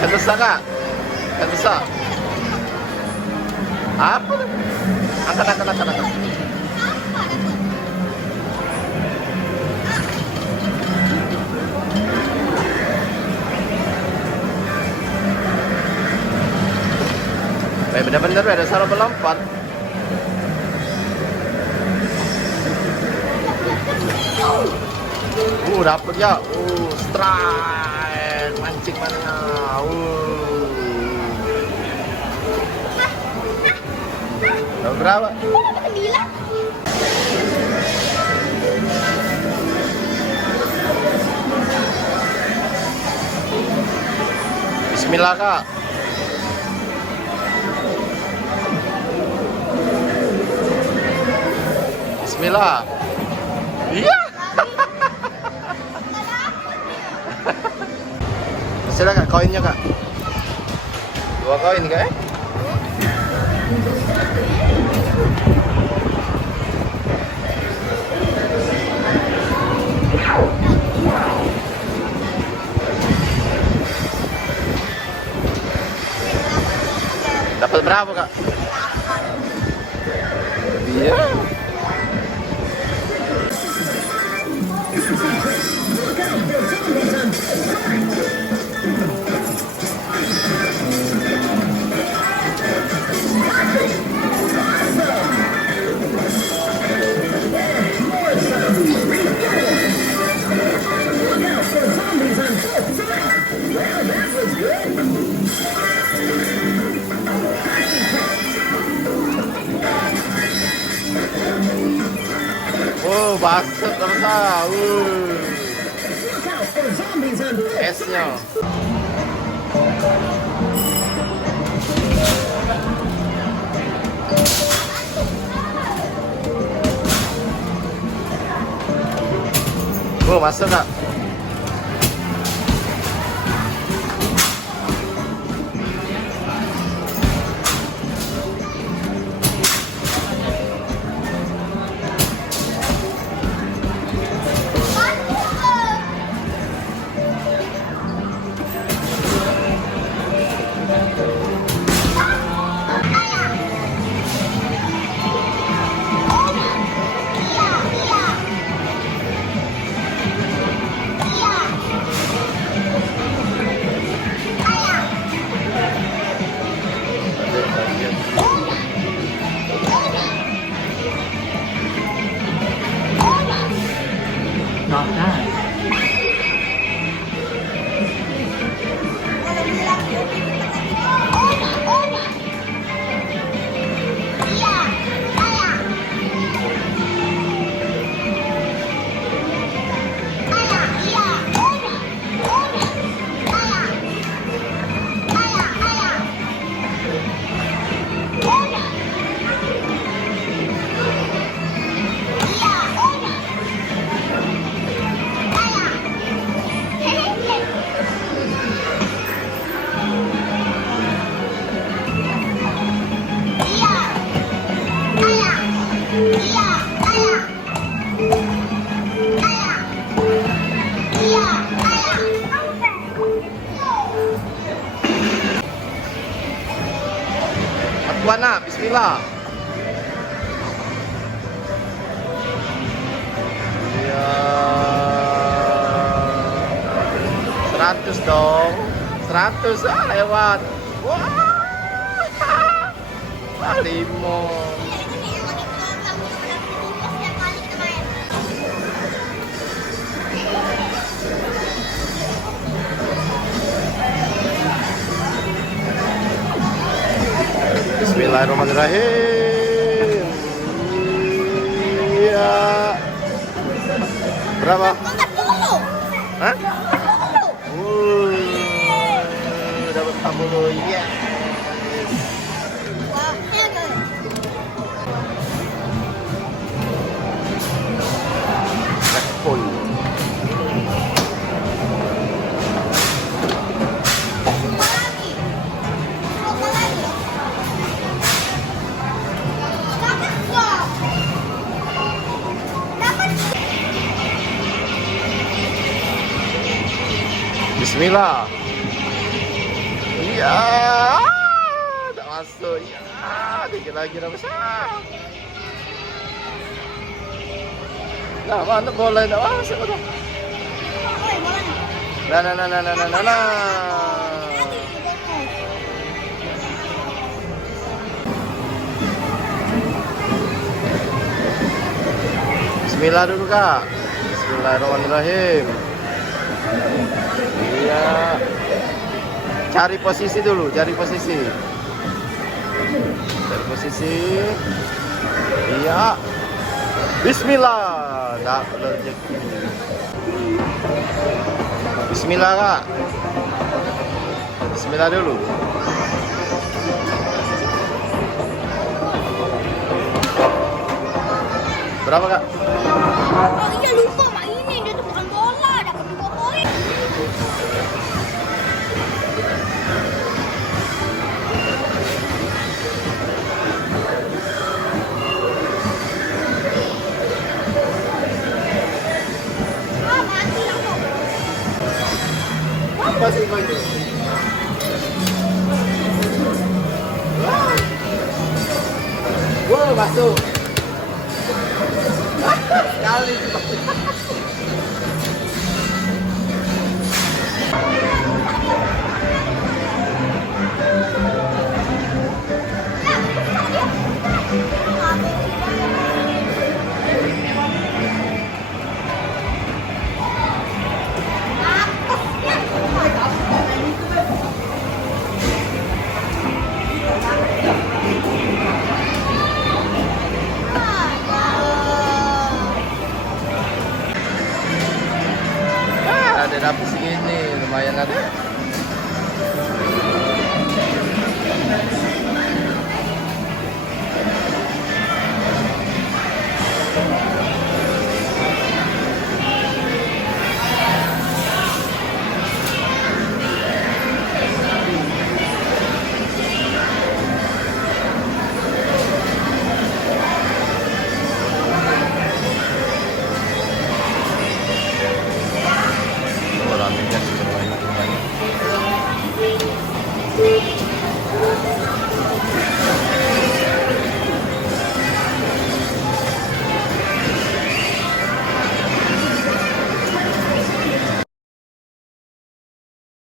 Ikan besar kak? Ikan besar. Apa? Angkat. Bener-bener ada salah melompat. Dapet ya. Strike. Mancing mana? Berapa? Bismillah kak. Bismillah. Iya. Masih kak koinnya kak. 2 koin kak ya? Dapat berapa kak? Iya. Basah terus. Esnya. Masuk kak. Not bad. Wana, bismillah. Ya. 100 dong. 100 lewat. Wah. Limon. Bismillahirrahmanirrahim. Iya. Berapa? Hah? Dapat 40. Iya. Checkpoint. Bismillah. Ya, tak masuk. Ya, dikit lagi dah besar. Nah, mana bola nak masuk tu? Nah. Bismillah dulu kak. Bismillahirrahmanirrahim. Iya. Cari posisi dulu, cari posisi. Cari posisi. Iya. Bismillah. Tak rezeki. Bismillah kak. Bismillah dulu. Berapa kak? Oh iya lupa mak ini dia tu bukan bola dah kena 2 poin. Ah mati aku. Apa sih kau itu? Wah, masuk. Kali itu. Ada dapet segini, lumayan ada. Oh, rame kan, banyak.